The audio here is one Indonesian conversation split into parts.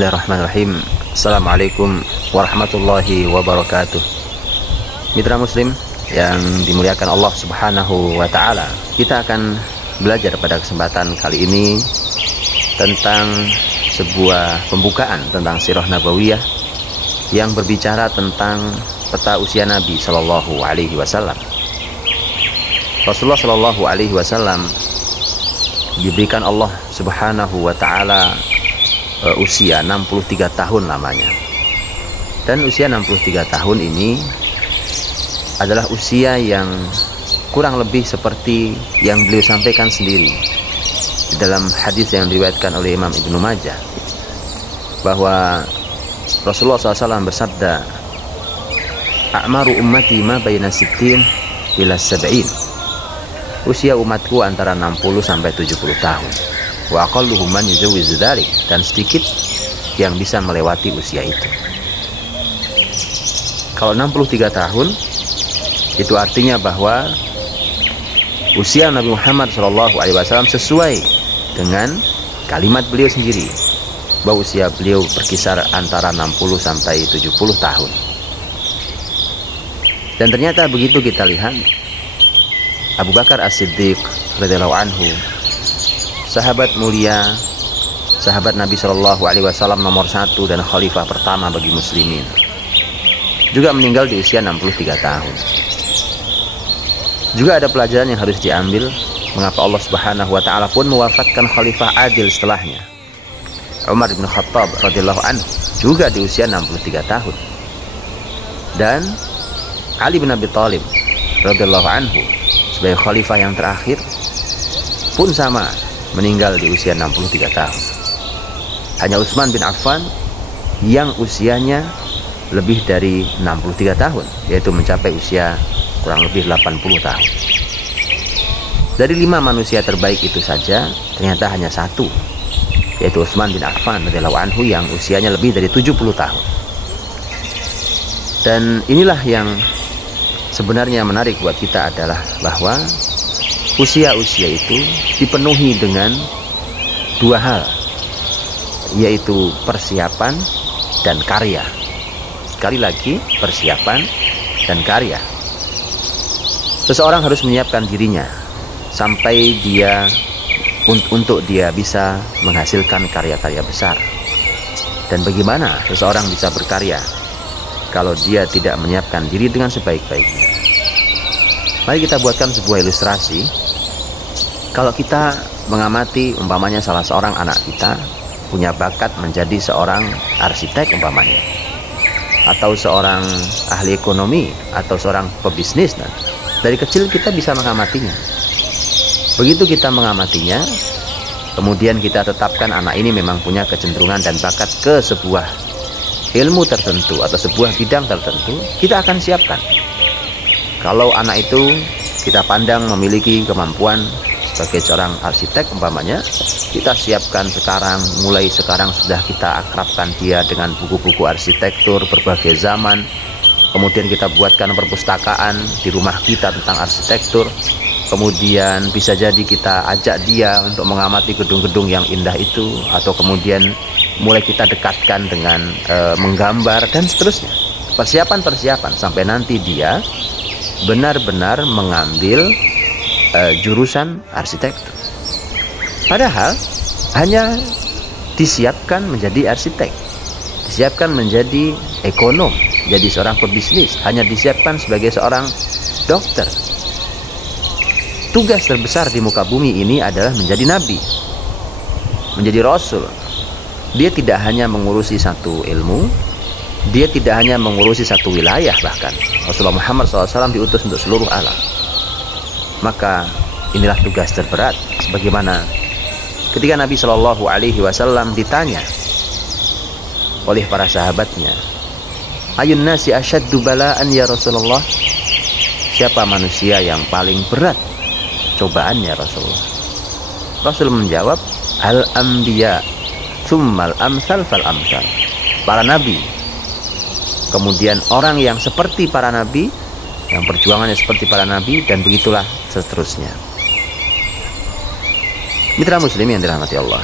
Bismillahirrahmanirrahim. Assalamualaikum warahmatullahi wabarakatuh. Mitra muslim yang dimuliakan Allah subhanahu wa ta'ala, kita akan belajar pada kesempatan kali ini tentang sebuah pembukaan tentang sirah nabawiyah yang berbicara tentang peta usia Nabi Shallallahu Alaihi Wasallam. Rasulullah Shallallahu Alaihi Wasallam diberikan Allah subhanahu wa ta'ala usia 63 tahun lamanya. Dan usia 63 tahun ini adalah usia yang kurang lebih seperti yang beliau sampaikan sendiri di dalam hadis yang diriwayatkan oleh Imam Ibnu Majah, bahwa Rasulullah SAW bersabda, "A'maru ummati ma baina sittin ila sab'in." Usia umatku antara 60 sampai 70 tahun. Wa aqalluhum man yujawwizu dzalik, dan sedikit yang bisa melewati usia itu. Kalau 63 tahun itu artinya bahwa usia Nabi Muhammad SAW sesuai dengan kalimat beliau sendiri, bahwa usia beliau berkisar antara 60 sampai 70 tahun. Dan ternyata begitu kita lihat, Abu Bakar As-Siddiq radhiyallahu anhu, sahabat mulia, sahabat Nabi Shallallahu Alaihi Wasallam nomor 1 dan khalifah pertama bagi muslimin, juga meninggal di usia 63 tahun. Juga ada pelajaran yang harus diambil, mengapa Allah Subhanahu Wa Taala pun mewafatkan khalifah adil setelahnya, Umar bin Khattab radhiyallahu anhu, juga di usia 63 tahun. Dan Ali bin Abi Thalib radhiyallahu anhu sebagai khalifah yang terakhir pun sama, meninggal di usia 63 tahun. Hanya Utsman bin Affan yang usianya lebih dari 63 tahun, yaitu mencapai usia kurang lebih 80 tahun. Dari 5 manusia terbaik itu saja, ternyata hanya satu, yaitu Utsman bin Affan radhiyallahu anhu, yang usianya lebih dari 70 tahun. Dan inilah yang sebenarnya menarik buat kita, adalah bahwa usia-usia itu dipenuhi dengan dua hal, yaitu persiapan dan karya. Sekali lagi, persiapan dan karya. Seseorang harus menyiapkan dirinya sampai untuk dia bisa menghasilkan karya-karya besar. Dan bagaimana seseorang bisa berkarya kalau dia tidak menyiapkan diri dengan sebaik-baiknya? Mari kita buatkan sebuah ilustrasi. Kalau kita mengamati umpamanya salah seorang anak kita punya bakat menjadi seorang arsitek umpamanya, atau seorang ahli ekonomi, atau seorang pebisnis, nah, dari kecil kita bisa mengamatinya. Begitu kita mengamatinya, kemudian kita tetapkan anak ini memang punya kecenderungan dan bakat ke sebuah ilmu tertentu atau sebuah bidang tertentu, kita akan siapkan. Kalau anak itu kita pandang memiliki kemampuan sebagai seorang arsitek umpamanya, kita siapkan sekarang, mulai sekarang sudah kita akrabkan dia dengan buku-buku arsitektur berbagai zaman. Kemudian kita buatkan perpustakaan di rumah kita tentang arsitektur. Kemudian bisa jadi kita ajak dia untuk mengamati gedung-gedung yang indah itu, atau kemudian mulai kita dekatkan dengan menggambar dan seterusnya. Persiapan-persiapan sampai nanti dia benar-benar mengambil jurusan arsitektur. Padahal hanya disiapkan menjadi arsitek, disiapkan menjadi ekonom, jadi seorang pebisnis, hanya disiapkan sebagai seorang dokter. Tugas terbesar di muka bumi ini adalah menjadi nabi, menjadi rasul. Dia tidak hanya mengurusi satu ilmu, dia tidak hanya mengurusi satu wilayah, bahkan Rasulullah Muhammad SAW diutus untuk seluruh alam. Maka inilah tugas terberat. Sebagaimana ketika Nabi Shallallahu Alaihi Wasallam ditanya oleh para sahabatnya, "Ayun nasi asyaddu bala'an ya Rasulullah?" Siapa manusia yang paling berat cobaannya Rasulullah? Rasul menjawab, "Al-anbiya, tsummal amsal fal amsal." Para nabi, kemudian orang yang seperti para nabi, yang perjuangannya seperti para nabi, dan begitulah seterusnya. Mitra muslim yang dirahmati Allah,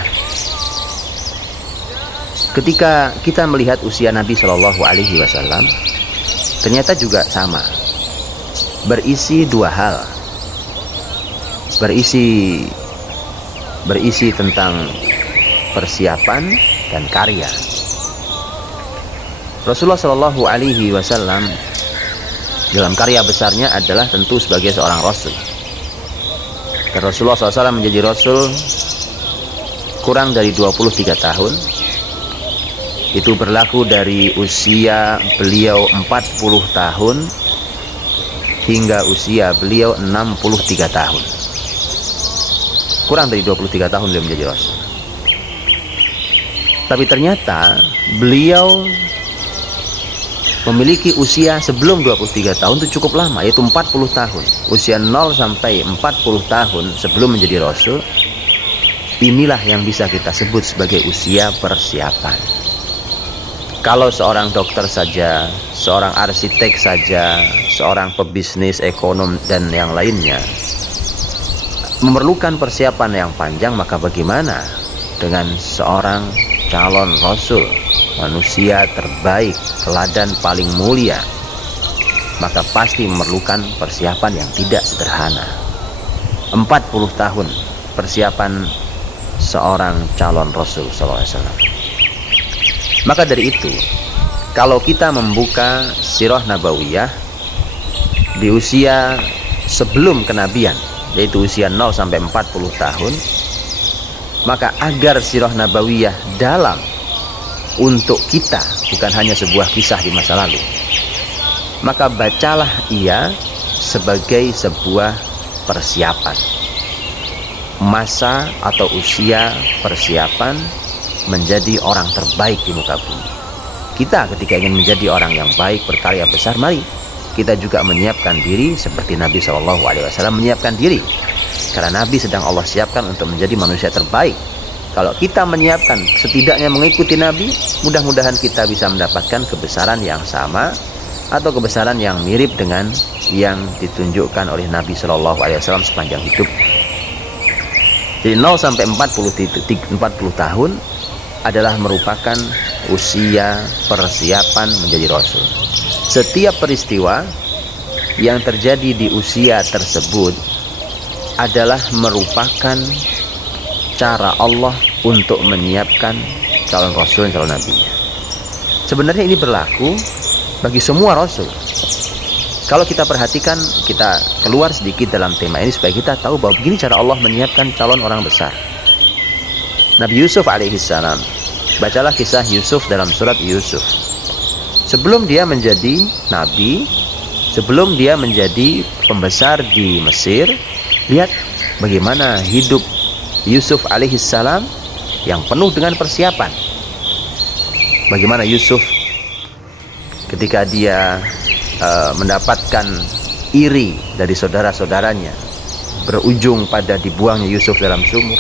ketika kita melihat usia Nabi Shallallahu Alaihi Wasallam, ternyata juga sama, berisi dua hal, berisi tentang persiapan dan karya. Rasulullah Shallallahu Alaihi Wasallam dalam karya besarnya adalah tentu sebagai seorang Rasul. Dan Rasulullah SAW menjadi Rasul kurang dari 23 tahun. Itu berlaku dari usia beliau 40 tahun hingga usia beliau 63 tahun. Kurang dari 23 tahun beliau menjadi Rasul. Tapi ternyata beliau memiliki usia sebelum 23 tahun itu cukup lama, yaitu 40 tahun. Usia 0 sampai 40 tahun sebelum menjadi Rasul, inilah yang bisa kita sebut sebagai usia persiapan. Kalau seorang dokter saja, seorang arsitek saja, seorang pebisnis, ekonom, dan yang lainnya memerlukan persiapan yang panjang, maka bagaimana dengan seorang calon Rasul, manusia terbaik, teladan paling mulia? Maka pasti memerlukan persiapan yang tidak sederhana. 40 tahun persiapan seorang calon Rasul SAW. Maka dari itu, kalau kita membuka sirah nabawiyah di usia sebelum kenabian, yaitu usia 0 sampai 40 tahun, maka agar sirah nabawiyah dalam untuk kita, bukan hanya sebuah kisah di masa lalu, maka bacalah ia sebagai sebuah persiapan, masa atau usia persiapan menjadi orang terbaik di muka bumi. Kita ketika ingin menjadi orang yang baik, berkarya besar, mari kita juga menyiapkan diri seperti Nabi SAW menyiapkan diri, karena Nabi sedang Allah siapkan untuk menjadi manusia terbaik. Kalau kita menyiapkan, setidaknya mengikuti Nabi, mudah-mudahan kita bisa mendapatkan kebesaran yang sama atau kebesaran yang mirip dengan yang ditunjukkan oleh Nabi SAW sepanjang hidup. Jadi 0 sampai 40 tahun adalah merupakan usia persiapan menjadi Rasul. Setiap peristiwa yang terjadi di usia tersebut adalah merupakan cara Allah untuk menyiapkan calon Rasul dan calon Nabi-Nya. Sebenarnya ini berlaku bagi semua Rasul. Kalau kita perhatikan, kita keluar sedikit dalam tema ini supaya kita tahu bahwa begini cara Allah menyiapkan calon orang besar. Nabi Yusuf alaihissalam, bacalah kisah Yusuf dalam surat Yusuf. Sebelum dia menjadi nabi, sebelum dia menjadi pembesar di Mesir, lihat bagaimana hidup Yusuf alaihissalam yang penuh dengan persiapan. Bagaimana Yusuf ketika dia mendapatkan iri dari saudara-saudaranya, berujung pada dibuangnya Yusuf dalam sumur.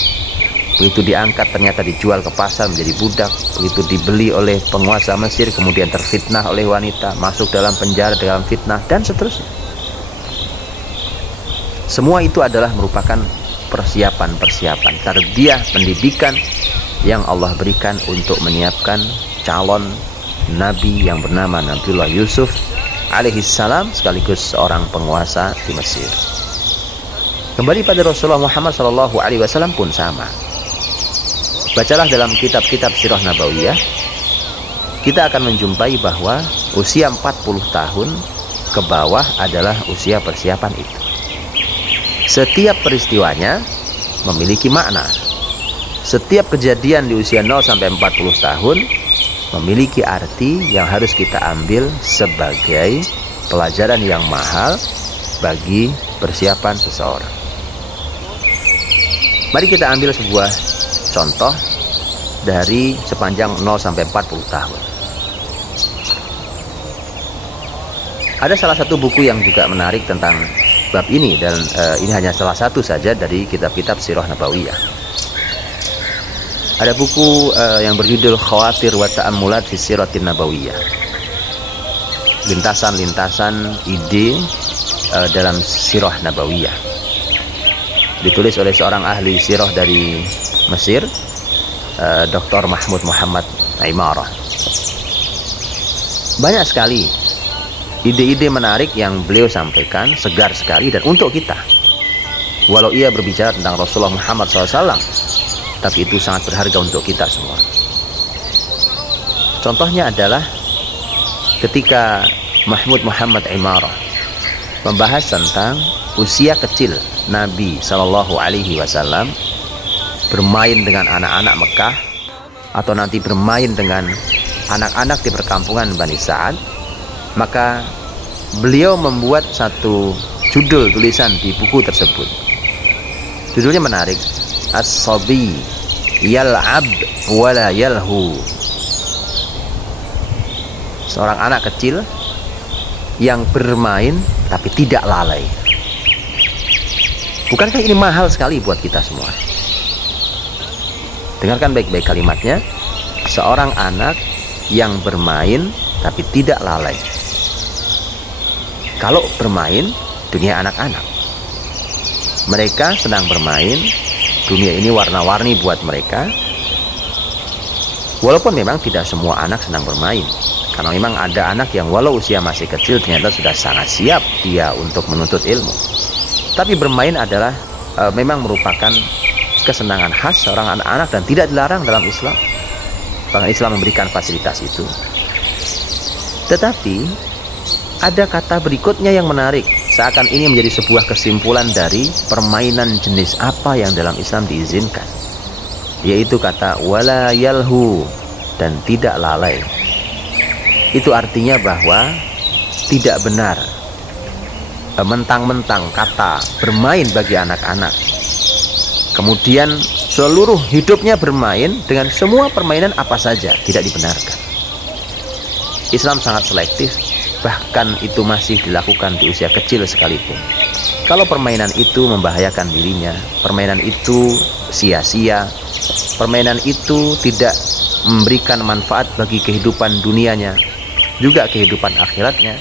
Begitu diangkat ternyata dijual ke pasar menjadi budak. Begitu dibeli oleh penguasa Mesir, kemudian terfitnah oleh wanita, masuk dalam penjara dalam fitnah, dan seterusnya. Semua itu adalah merupakan persiapan-persiapan, tarbiyah, pendidikan yang Allah berikan untuk menyiapkan calon Nabi yang bernama Nabiullah Yusuf alaihissalam, sekaligus seorang penguasa di Mesir. Kembali pada Rasulullah Muhammad SAW pun sama. Bacalah dalam kitab-kitab sirah nabawiyah, kita akan menjumpai bahwa usia 40 tahun ke bawah adalah usia persiapan itu. Setiap peristiwanya memiliki makna. Setiap kejadian di usia 0 sampai 40 tahun memiliki arti yang harus kita ambil sebagai pelajaran yang mahal bagi persiapan seseorang. Mari kita ambil sebuah contoh dari sepanjang 0 sampai 40 tahun. Ada salah satu buku yang juga menarik tentang bab ini, dan ini hanya salah satu saja dari kitab-kitab sirah nabawiyah. Ada buku yang berjudul Khawatir wa Ta'ammulat fi Siratin Nabawiyah, lintasan-lintasan ide dalam sirah nabawiyah, ditulis oleh seorang ahli sirah dari Mesir, Dr. Mahmud Muhammad Imarah. Banyak sekali ide-ide menarik yang beliau sampaikan, segar sekali dan untuk kita. Walau ia berbicara tentang Rasulullah Muhammad SAW, tapi itu sangat berharga untuk kita semua. Contohnya adalah ketika Mahmud Muhammad Imarah membahas tentang usia kecil Nabi SAW bermain dengan anak-anak Mekah atau nanti bermain dengan anak-anak di perkampungan Bani Sa'ad, maka beliau membuat satu judul tulisan di buku tersebut. Judulnya menarik, As-Sabi Yal'ab Wala Yalhu. Seorang anak kecil yang bermain tapi tidak lalai. Bukankah ini mahal sekali buat kita semua? Dengarkan baik-baik kalimatnya. Seorang anak yang bermain tapi tidak lalai. Kalau bermain, dunia anak-anak. Mereka sedang bermain, dunia ini warna-warni buat mereka. Walaupun memang tidak semua anak sedang bermain, karena memang ada anak yang walau usia masih kecil ternyata sudah sangat siap dia untuk menuntut ilmu. Tapi bermain adalah memang merupakan kesenangan khas seorang anak-anak dan tidak dilarang dalam Islam. Bahkan Islam memberikan fasilitas itu. Tetapi ada kata berikutnya yang menarik, seakan ini menjadi sebuah kesimpulan dari permainan jenis apa yang dalam Islam diizinkan, yaitu kata wala yalhu, dan tidak lalai. Itu artinya bahwa tidak benar mentang-mentang kata bermain bagi anak-anak kemudian seluruh hidupnya bermain dengan semua permainan apa saja, tidak dibenarkan. Islam sangat selektif, bahkan itu masih dilakukan di usia kecil sekalipun. Kalau permainan itu membahayakan dirinya, permainan itu sia-sia, permainan itu tidak memberikan manfaat bagi kehidupan dunianya, juga kehidupan akhiratnya,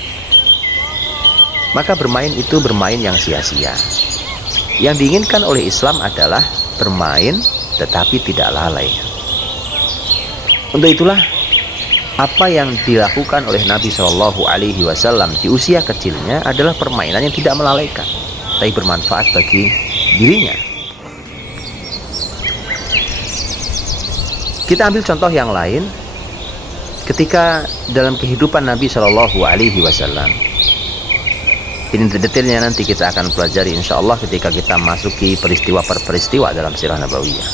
maka bermain itu bermain yang sia-sia. Yang diinginkan oleh Islam adalah bermain tetapi tidak lalai. Untuk itulah apa yang dilakukan oleh Nabi SAW di usia kecilnya adalah permainan yang tidak melalaikan, tapi bermanfaat bagi dirinya. Kita ambil contoh yang lain, ketika dalam kehidupan Nabi SAW. Ini detailnya nanti kita akan pelajari insya Allah ketika kita masuki peristiwa per peristiwa dalam sirah Nabawiyah.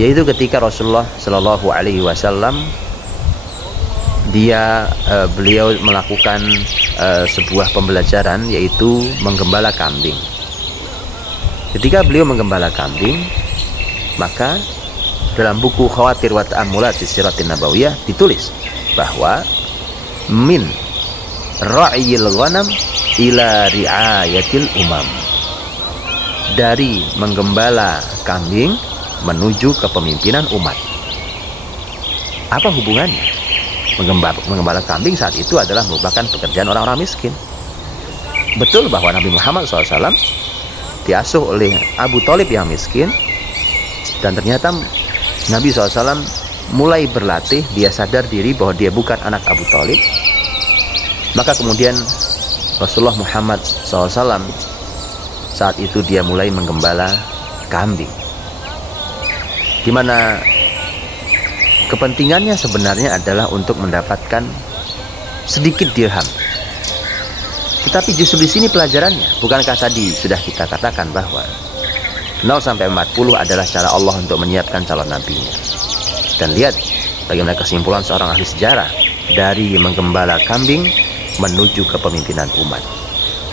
Yaitu ketika Rasulullah SAW beliau melakukan sebuah pembelajaran, yaitu menggembala kambing. Ketika beliau menggembala kambing, maka dalam buku Khawatir wa Ta'ammulat fi Siratin Nabawiyah ditulis bahwa min ra'yil ghanam ila ri'ayatil umam, dari menggembala kambing menuju kepemimpinan umat. Apa hubungannya? Menggembala kambing saat itu adalah merupakan pekerjaan orang-orang miskin. Betul bahwa Nabi Muhammad SAW diasuh oleh Abu Thalib yang miskin, dan ternyata Nabi SAW mulai berlatih, dia sadar diri bahwa dia bukan anak Abu Thalib. Maka kemudian Rasulullah Muhammad SAW saat itu dia mulai menggembala kambing, di mana kepentingannya sebenarnya adalah untuk mendapatkan sedikit dirham. Tetapi justru di sini pelajarannya. Bukankah tadi sudah kita katakan bahwa 0 sampai 40 adalah cara Allah untuk menyiapkan calon nabinya. Dan lihat bagaimana kesimpulan seorang ahli sejarah, dari menggembala kambing menuju kepemimpinan umat.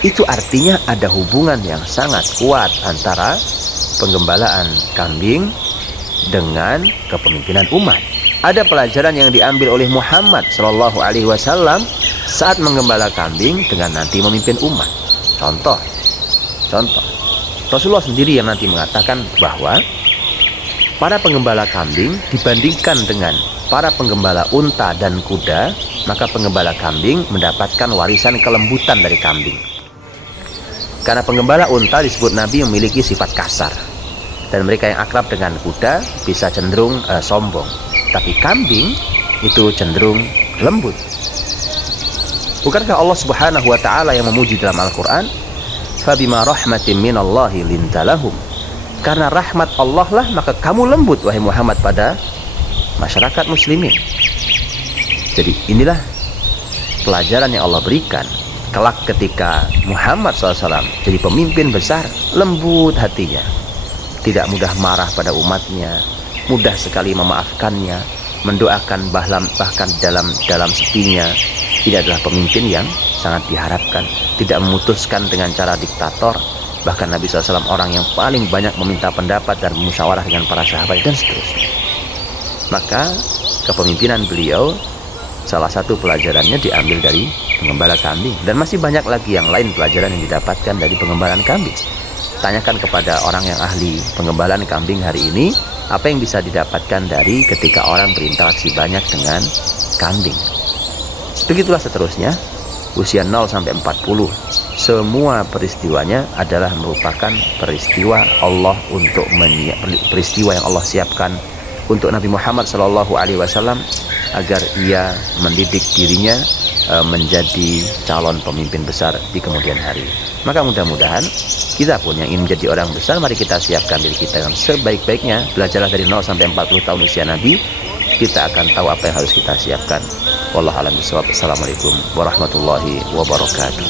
Itu artinya ada hubungan yang sangat kuat antara penggembalaan kambing dengan kepemimpinan umat. Ada pelajaran yang diambil oleh Muhammad SAW saat menggembala kambing dengan nanti memimpin umat. Contoh, Rasulullah sendiri yang nanti mengatakan bahwa para penggembala kambing dibandingkan dengan para penggembala unta dan kuda, maka penggembala kambing mendapatkan warisan kelembutan dari kambing. Karena penggembala unta disebut Nabi memiliki sifat kasar, dan mereka yang akrab dengan kuda bisa cenderung sombong. tapi kambing itu cenderung lembut. Bukankah Allah Subhanahu wa taala yang memuji dalam Al-Qur'an, "Fabima rahmatin minallahi lintalahum." Karena rahmat Allah lah maka kamu lembut wahai Muhammad pada masyarakat muslimin. Jadi inilah pelajaran yang Allah berikan. Kelak ketika Muhammad SAW jadi pemimpin besar, lembut hatinya, tidak mudah marah pada umatnya, mudah sekali memaafkannya, mendoakan bahkan dalam sepinya. Ini adalah pemimpin yang sangat diharapkan, tidak memutuskan dengan cara diktator. Bahkan Nabi SAW orang yang paling banyak meminta pendapat dan musyawarah dengan para sahabat dan seterusnya. Maka kepemimpinan beliau salah satu pelajarannya diambil dari penggembala kambing, dan masih banyak lagi yang lain pelajaran yang didapatkan dari pengembalaan kambing. Tanyakan kepada orang yang ahli pengembalaan kambing hari ini, apa yang bisa didapatkan dari ketika orang berinteraksi banyak dengan kambing. Begitulah seterusnya, usia 0 sampai 40. Semua peristiwanya adalah merupakan peristiwa Allah peristiwa yang Allah siapkan untuk Nabi Muhammad SAW agar ia mendidik dirinya menjadi calon pemimpin besar di kemudian hari. Maka mudah-mudahan kita pun yang ingin menjadi orang besar, mari kita siapkan diri kita dengan sebaik-baiknya. Belajarlah dari 0 sampai 40 tahun usia Nabi, kita akan tahu apa yang harus kita siapkan. Wallahu a'lam bishawab. Assalamualaikum warahmatullahi wabarakatuh.